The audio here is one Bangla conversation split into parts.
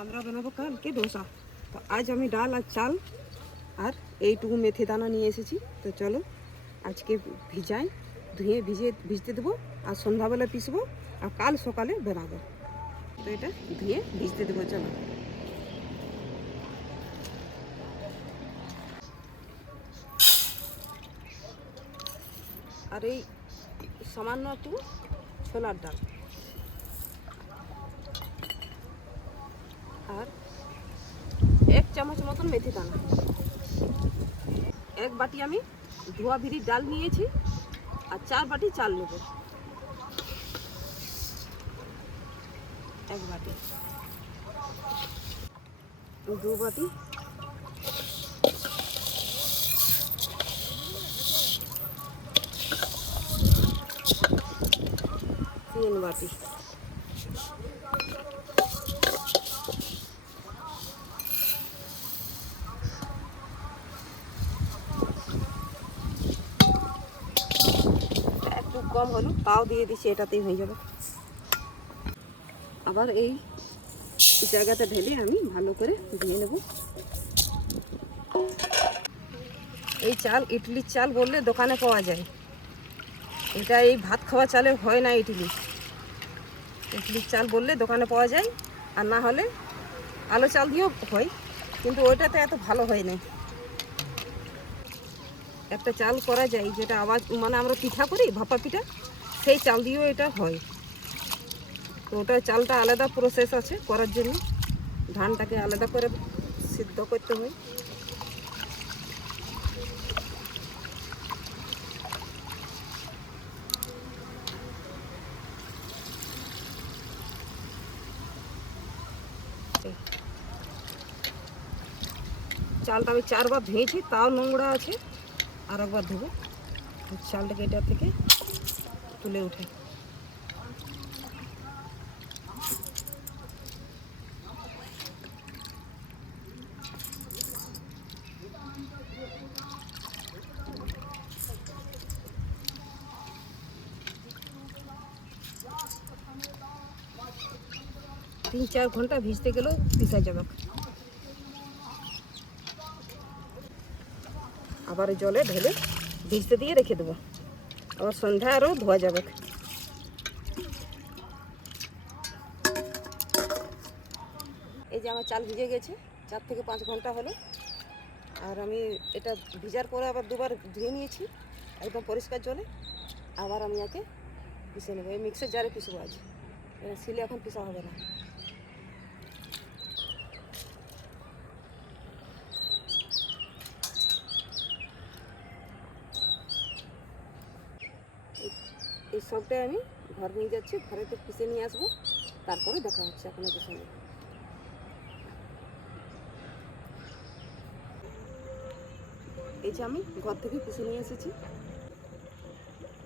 আমরা বানাবো কালকে ডোসা। তো আজ আমি ডাল আর চাল আর এইটুকু মেথি দানা নিয়ে এসেছি। তো চলো আজকে ভিজাই, ভিজতে দেবো আর সন্ধ্যাবেলা পিসবো আর কাল সকালে বানাবো। তো এটা ধুয়ে ভিজতে দেবো। চলো আর এই সামান্য একটু ছোলার ডাল আর 1 চামচ মতন মেথি দানা, 1 বাটি আমি ধোয়া বিরির ডাল নিয়েছি আর 4 বাটি চাল নেব। 1 বাটি, 2 বাটি, 3 বাটি। একটু কম হলো, তাও দিয়ে দিচ্ছি, এটাতেই হয়ে যাবে। আবার এই জায়গাটা ঢেলে আমি ভালো করে দিয়ে নেব। এই চাল ইডলির চাল বললে দোকানে পাওয়া যায়, এটা এই ভাত খাওয়া চালে হয় না। ইডলির চাল বললে দোকানে পাওয়া যায়, আর না হলে আলো চাল দিয়েও হয়, কিন্তু ওইটাতে এত ভালো হয় না। একটা চাল করা যায় যেটা আবার মানে আমরা পিঠা করি, ভাপা পিঠা, সেই চাল দিয়েও এটা হয়। তো ওটা চালটা আলাদা প্রসেস আছে করার জন্য, ধানটাকে আলাদা করে সিদ্ধ করতে হয়। চালটা আমি 4 বার ধুয়েছি, তাও নোংরা আছে, আর একবার ধোবো। চালটাকে এটা থেকে তুলে উঠে তিন 4 ঘন্টা ভিজতে গেলেও পিসা যাবে। আবার জলে ঢেলে ভিজতে দিয়ে রেখে দেবো, আবার সন্ধ্যা আরও ধোয়া যাবে। এই যে আমার চাল ভিজে গেছে, 4 থেকে 5 ঘন্টা হলো। আর আমি এটা ভিজার পরে আবার 2 বার ধুয়ে নিয়েছি একদম পরিষ্কার জলে। আবার আমি একে পিষে নেবো, এই মিক্সার জারে পিষবো আজ, শিলে এখন পিষা হবে না। এই সবটাই আমি ঘর নিয়ে যাচ্ছি, ঘরে তো পিষে নিয়ে আসবো, তারপরে দেখা হচ্ছে আপনাদের সঙ্গে। এই যে আমি ঘর থেকে পিষে নিয়ে এসেছি।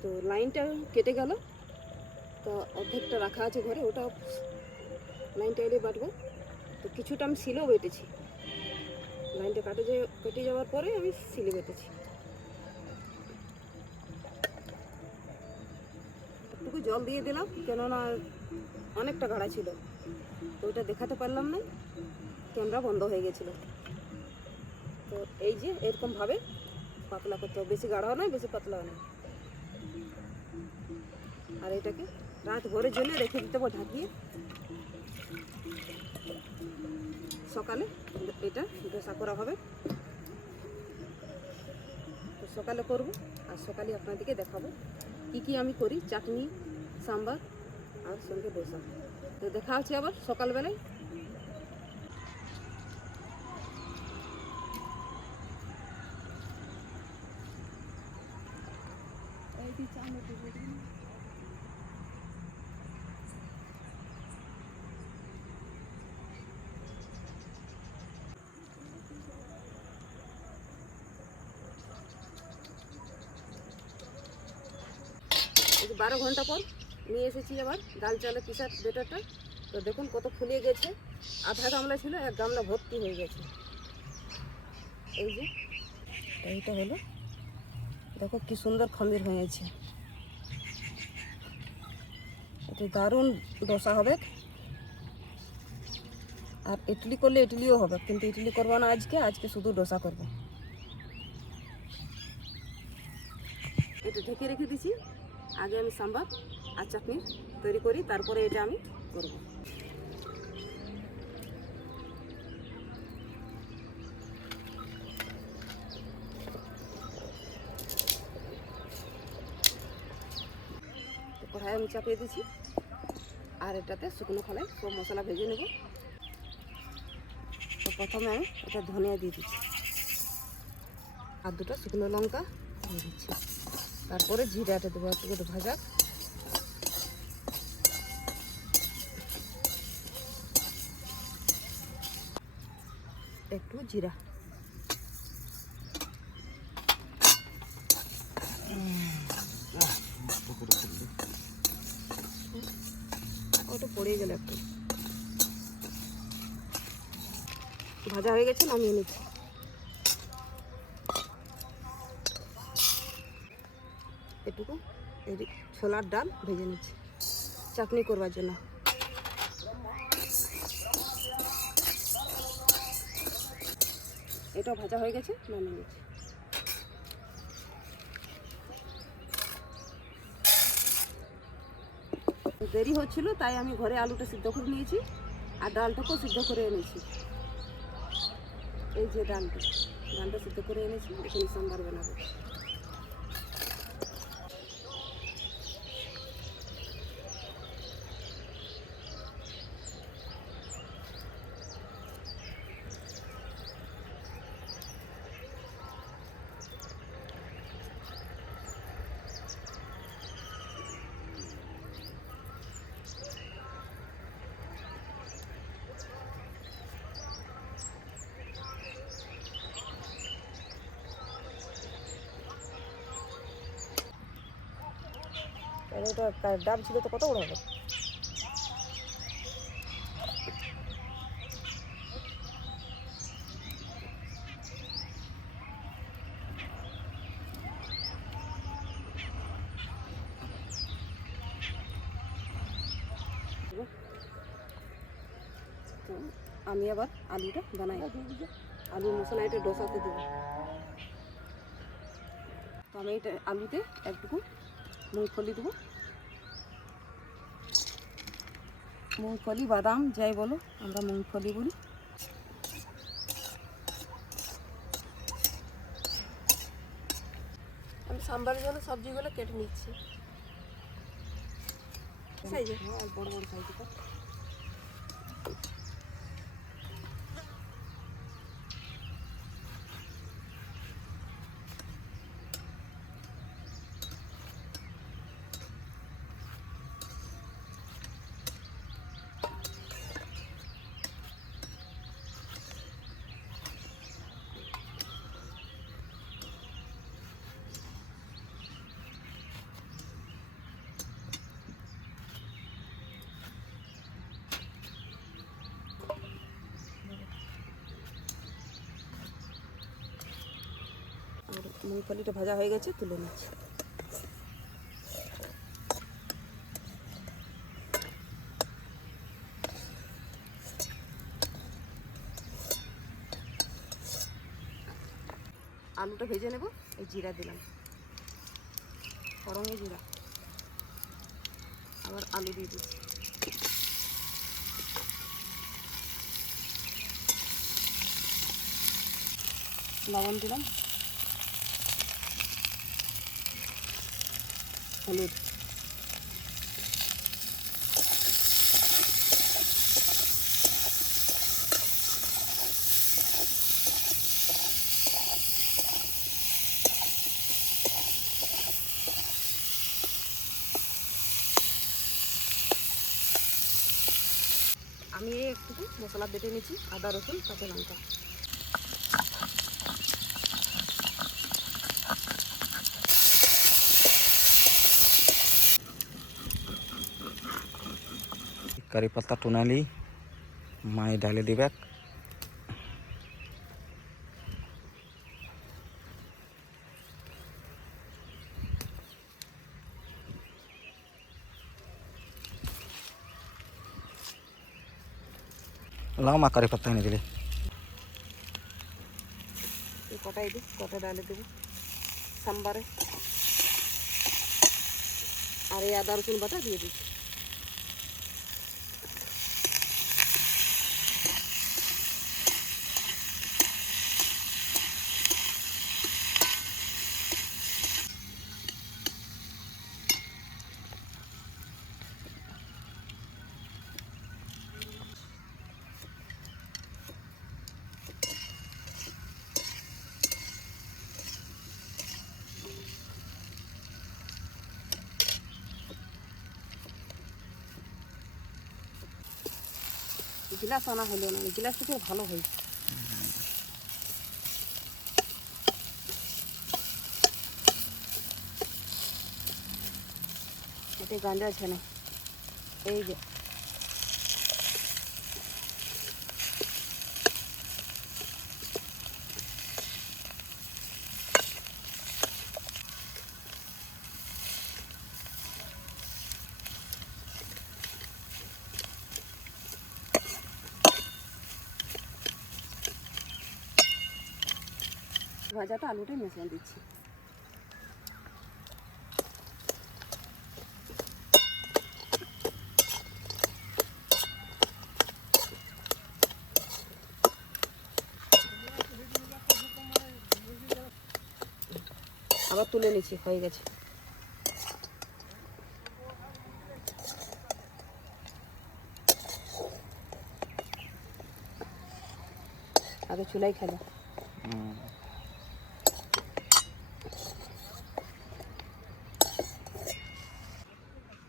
তো লাইনটা কেটে গেল, তো অর্ধেকটা রাখা আছে ঘরে, ওটা লাইনটা এলে বাটবো। তো কিছুটা আমি শিলেও বেটেছি, লাইনটা কেটে যাওয়ার পরে আমি শিলে বেটেছি। একটুকু জল দিয়ে দিলাম, কেননা অনেকটা গাঢ়া ছিল, তো ওটা দেখাতে পারলাম না, ক্যামেরা বন্ধ হয়ে গেছিলো। তো এই যে এরকমভাবে পাতলা করতে হবে, বেশি গাঢ়ও নয় বেশি পাতলাও নয়। আর এটাকে রাত ভরে জন্য রেখে দিতে হবে ঢাকিয়ে, সকালে এটা ডোসা করা হবে। তো সকালে করব, আর সকালে আপনাদেরকে দেখাবো কী কী আমি করি, চাটনি, সাম্বার আর সঙ্গে ডোসা। তো দেখা হচ্ছে আবার সকালবেলায়। এই যে 12 ঘন্টা পর নিয়ে এসেছি আবার ডাল চালের পিসার বেটারটা। তো দেখুন কত ফুলিয়ে গেছে, আধা গামলা ছিল 1 গামলা ভর্তি হয়ে গেছে। এই যে এইটা হলো, দেখো কি সুন্দর খমির হয়েছে, এটা দারুণ ডোসা হবে। আর ইডলি করলে ইডলিও হবে, কিন্তু ইডলি করবো না আজকে শুধু ডোসা করবো। এটা ঢেকে রেখে দিছি, আগে আমি সাম্বার আর চাটনি তৈরি করি, তারপরে এটা আমি করব। কড়াই আমি চাপিয়ে দিচ্ছি, আর এটাতে শুকনো খোলায় সব মশলা ভেজে নেব। তো প্রথমে আমি এটা ধনিয়া দিয়ে দিচ্ছি, আর দুটো শুকনো লঙ্কা দিয়ে দিচ্ছি, তারপরে জিরাটা দেবো একটু ভাজা। একটু জিরা, ওটা পড়ে গেল একটু। ভাজা হয়ে গেছে, নামিয়ে নিচ্ছি। এটুকু ছোলার ডাল ভেজে নিচ্ছি চাটনি করবার জন্য। এটা ভাজা হয়ে গেছে, নামিয়ে নিচ্ছি। দেরি হচ্ছিল তাই আমি ঘরে আলুটা সিদ্ধ করে নিয়েছি, আর ডালটাকেও সিদ্ধ করে এনেছি। এই যে ডালটা সিদ্ধ করে এনেছি, এখানে সাম্বার বানাবো। এটা ডাব ছিল তো কত বড় হবে। তো আমি আবার আলুটা বানাই, আলু মশলা এটা ডোসাতে দেবো। তো আমি এটা আলুতে একটুকু মুংফলি দেবো, মুংফলি বাদাম যাই বলো, আমরা মুংফলি বলি। আমি সাম্বারের জন্য সবজিগুলো কেটে নিচ্ছি। সাইজে বড় বড় সাইজে। আর মুংফলিটা ভাজা হয়ে গেছে, তুলে নিচ্ছি। আলুটা ভেজে নেব, এই জিরা দিলাম, ফড়ঙে জিরা, আবার আলু দিয়ে দিচ্ছি, লবণ দিলাম, হলুদ, আমি এই একটু মশলা বেটে নিচ্ছি, আদা রসুন কাঁচা লঙ্কা। কারি পাতা টুনালি মাই ঢালে দিবে। লাও মা কারি পাতা এনে দিলে এই কটাই দিই, কটা ডালে দেবো সাম্বারে। আর এই আদা রসুন বাটা দিয়ে দিচ্ছি। গিলাস আনা হলো না, গিলাস থেকে ভালো হয়। এতে গাঁজা আছে না, এই যে ভাজাটা আলুটাই মিশিয়ে দিচ্ছি। আবার তুলে নিচ্ছি, হয়ে গেছে। আগে চুলাই খেলো।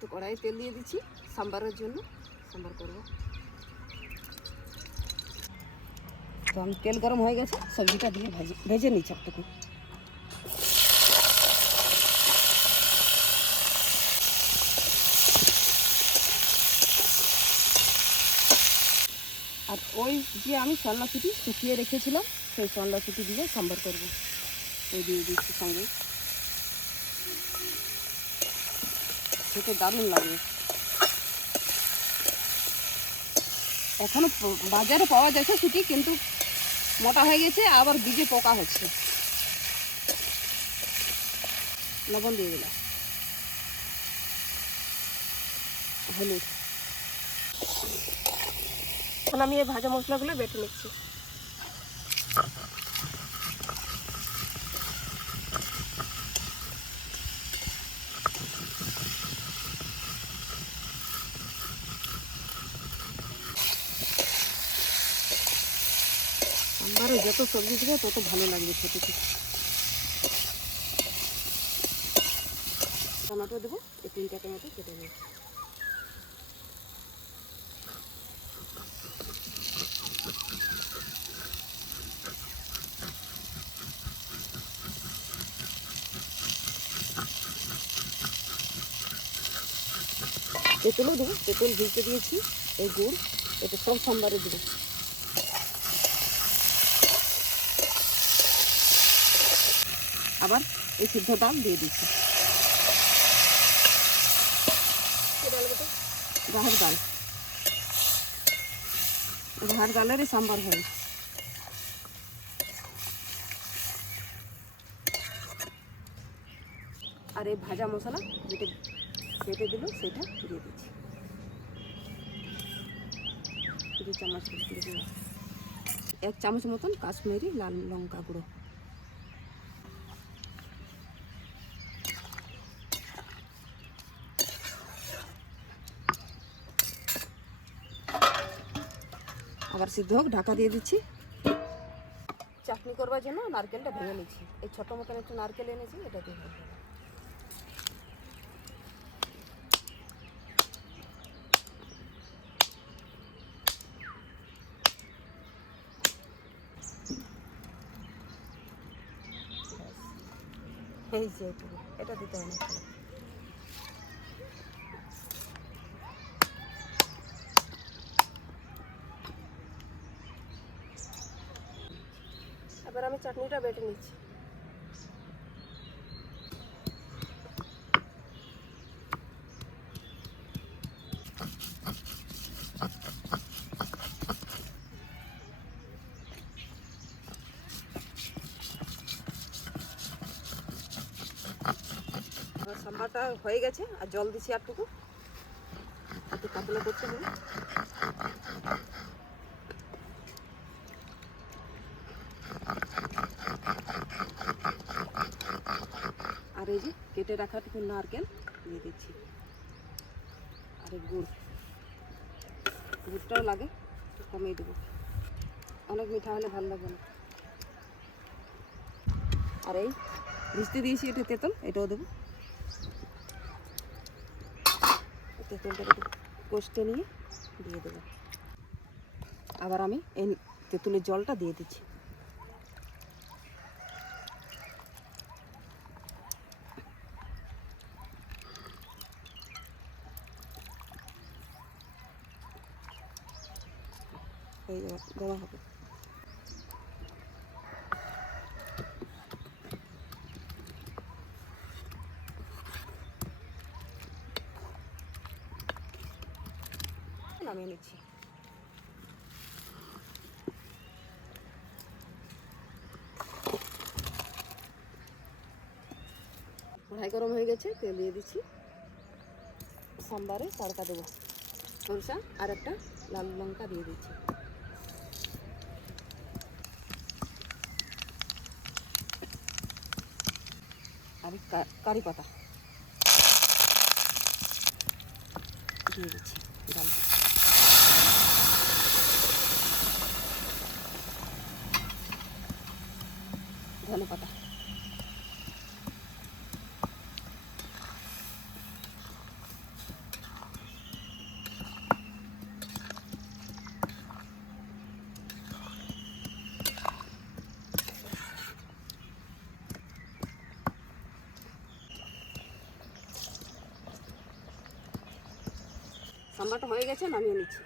তো কড়াইয়ে তেল দিয়ে দিচ্ছি সাম্বারের জন্য, সাম্বার করবো। তো আমি তেল গরম হয়ে গেছে, সবজিটা দিয়ে ভেজে নিচ্ছি একটু। আর ওই যে আমি সরলাশুঁটি শুকিয়ে রেখেছিলাম, সেই সরলাশুঁটি দিয়ে সাম্বার করবো। ওই দিয়ে দিচ্ছি সঙ্গে, খেতে দারুণ লাগবে। এখনো বাজারে পাওয়া যাচ্ছে শুটি, কিন্তু মোটা হয়ে গেছে, আবার বীজে পোকা হচ্ছে। লবণ দিয়ে দিলাম, হলুদ। এখন আমি এই ভাজা মশলাগুলো বেটে নিচ্ছি। সাম্বারে যত সবজি দেবে তত ভালো লাগবে খেতে। টমেটো দেবো, এই 3টা টমেটো কেটে নেব। তেঁতুলও দেবো, তেঁতুল ভিজতে দিয়েছি, এই গুড়, এটা সব সাম্বারে দেবো। আবার এই সিদ্ধ ডাল দিয়ে দিচ্ছি। রাহার ডাল, রাহার ডালেরই সাম্বার হয়। আর এই ভাজা মশলা যেটা কেটে দিল সেটা দিয়ে দিচ্ছি। 2 চামচ দিয়ে দিলাম। 1 চামচ মতন কাশ্মীরি লাল লঙ্কা গুঁড়ো। আবার সিদ্ধ হোক, ঢাকা দিয়ে দিচ্ছি। চাটনি করবার জন্য নারকেলটা ভেঙে নিচ্ছি। এই ছোটো মতন একটু নারকেল এনেছি, এটা দিয়ে হবে। এই যে এটা দিতে হয় না। এবার আমি চাটনিটা বেটে নিচ্ছি। হয়ে গেছে, আর জল দিচ্ছি আরটুকু, একটু পাতলা করতে হবে। আর এই যে কেটে রাখা টুকু নারকেল দিয়ে দিচ্ছি, আর এই গুড়টাও লাগে, একটু কমিয়ে দেবো, অনেক মিঠা হলে ভালো লাগবে না। আর এই ভিজতে দিয়েছি এটা তেঁতুল, এটাও দেবো। তেঁতুলটাকে একটু কষতে নিয়ে দিয়ে দেবো। আবার আমি এই তেঁতুলের জলটা দিয়ে দিচ্ছি। হয়ে দেওয়া হবে। নামিয়ে নিচ্ছি। কড়াই গরম হয়ে গেছে, তেল দিয়ে দিচ্ছি। সাম্বারে তড়কা দেবো, সরষা আর একটা লাল লঙ্কা দিয়ে দিচ্ছি। আর কারি পাতা দিয়ে দিচ্ছি, ডালটা ধনে পাতা। সাম্বারটা হয়ে গেছে, নামিয়ে নিচ্ছি।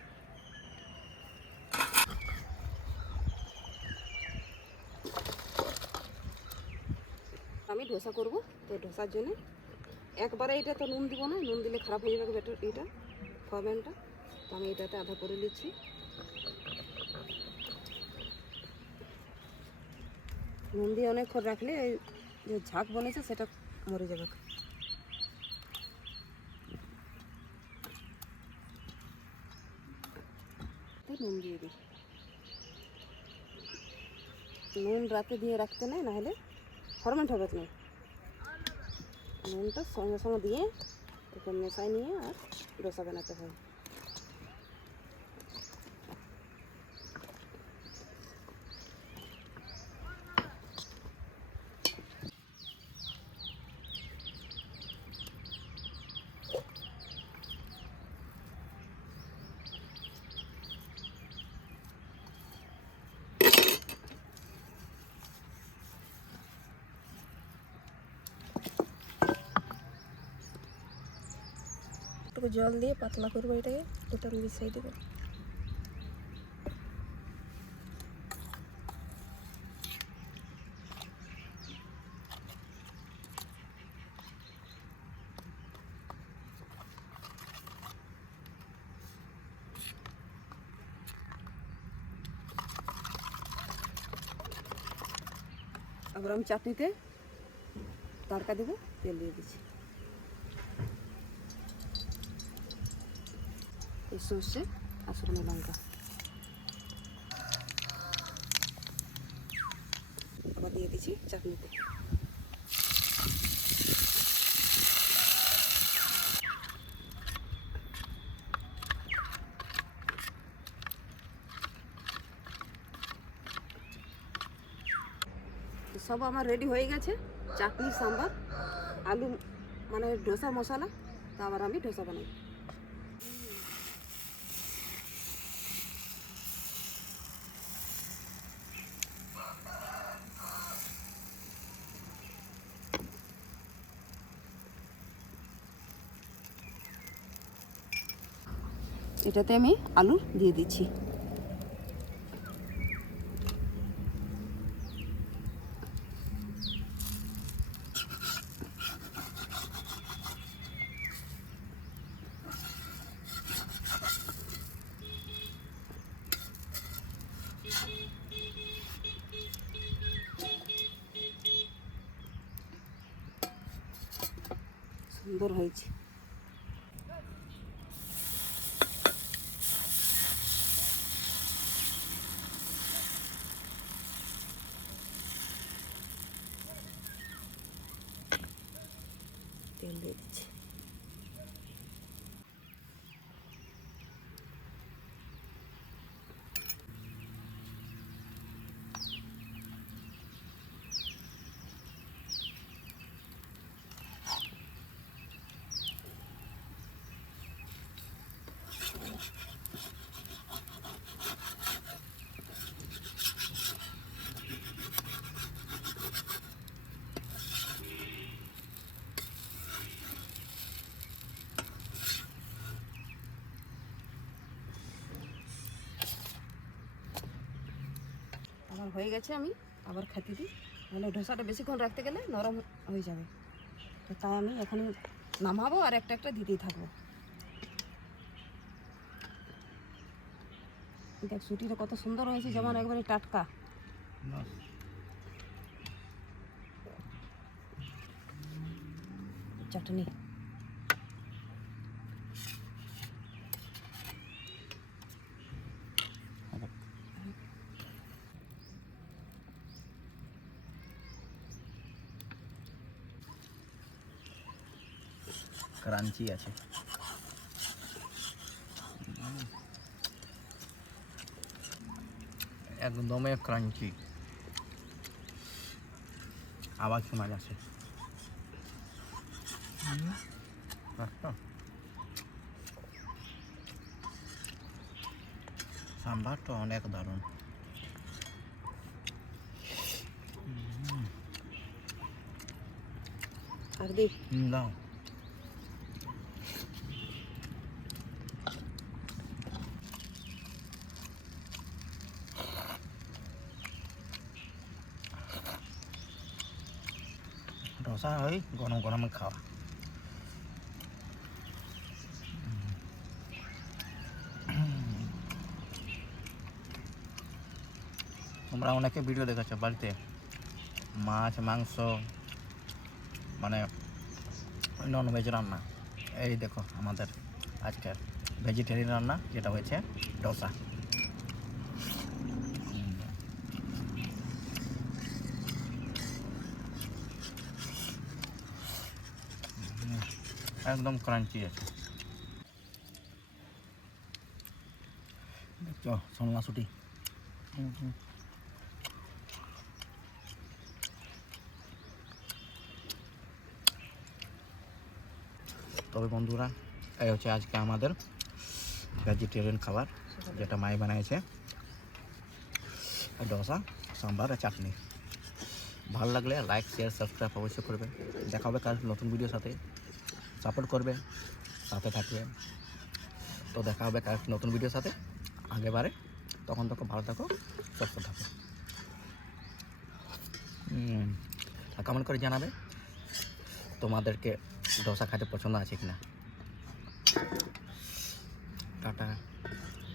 আমি ধোসা করব, তো ধোসার জন্য একবারে এটা তো নুন দিব না, নুন দিলে খারাপ হয়ে যাবে ব্যাটার, এটা ফরম্যানটা। তো আমি এটাতে আধা করে নিচ্ছি। নুন দিয়ে অনেকক্ষণ রাখলে এই যে ঝাঁক বনেছে সেটা মরে যাবে। নুন দিয়ে দিই, নুন রাতে দিয়ে রাখতে নেই, নাহলে ফরমেন্ট হবে না। নুনটা সঙ্গে সঙ্গে দিয়ে একটু মেশাই নিয়ে আর ডোসা বানাতে হয়। একটু জল দিয়ে পাতলা করবো, এটাকে টোটাল মিশিয়ে দেবো। আবার আমি চাটনিতে তড়কা দেবো, তেল দিয়ে দিচ্ছি। এই সর্ষে আর শুকনো লঙ্কা, আবার দিয়ে দিচ্ছি চাটনিতে। সব আমার রেডি হয়ে গেছে, চাটনি, সাম্বার, আলু মানে ডোসা মশলা। তা আবার আমি ডোসা বানাই। এটাতে আমি আলু দিয়ে দিচ্ছি। সুন্দর হয়েছে। তেল দিয়ে দিচ্ছি। আমার হয়ে গেছে, আমি আবার খেতে দিই, নাহলে ধোসাটা বেশিক্ষণ রাখতে গেলে নরম হয়ে যাবে। তো তাই আমি এখনই নামাবো আর একটা একটা দিতেই থাকবো। দেখ সুটিটা কত সুন্দর হয়েছে, যেমন একবারে টাটকা। চাটনি ক্রাঞ্চি আছে। একদমই ক্রাঞ্চি আওয়াজ শোনা যাচ্ছে। সাম্বারটা অনেক দারুণ। আর দিই। দাও। ডোসা ওই গরম গরম খাওয়া। তোমরা অনেকে ভিডিও দেখেছো বাড়িতে মাছ মাংস মানে ননভেজ রান্না, এই দেখো আমাদের আজকের ভেজিটেরিয়ান রান্না যেটা হয়েছে ডোসা। একদম ক্রাঞ্চি আছে। দেখছো সোনলা ছুটি। তবে বন্ধুরা এই হচ্ছে আজকে আমাদের ভেজিটেরিয়ান খাবার, যেটা মাই বানিয়েছে, ডোসা সাম্বার আর চাটনি। ভালো লাগলে লাইক শেয়ার সাবস্ক্রাইব অবশ্যই করবে। দেখা হবে কাল নতুন ভিডিওর সাথে, সাপোর্ট করবে, সাথে থাকবে। তো দেখা হবে কাল নতুন ভিডিওর সাথে আগেবারে। তখন ভালো থাকো, সুস্থ থাকো। কমেন্ট করে জানাবে তোমাদেরকে ডোসা খেতে পছন্দ আছে কিনা। টাটা।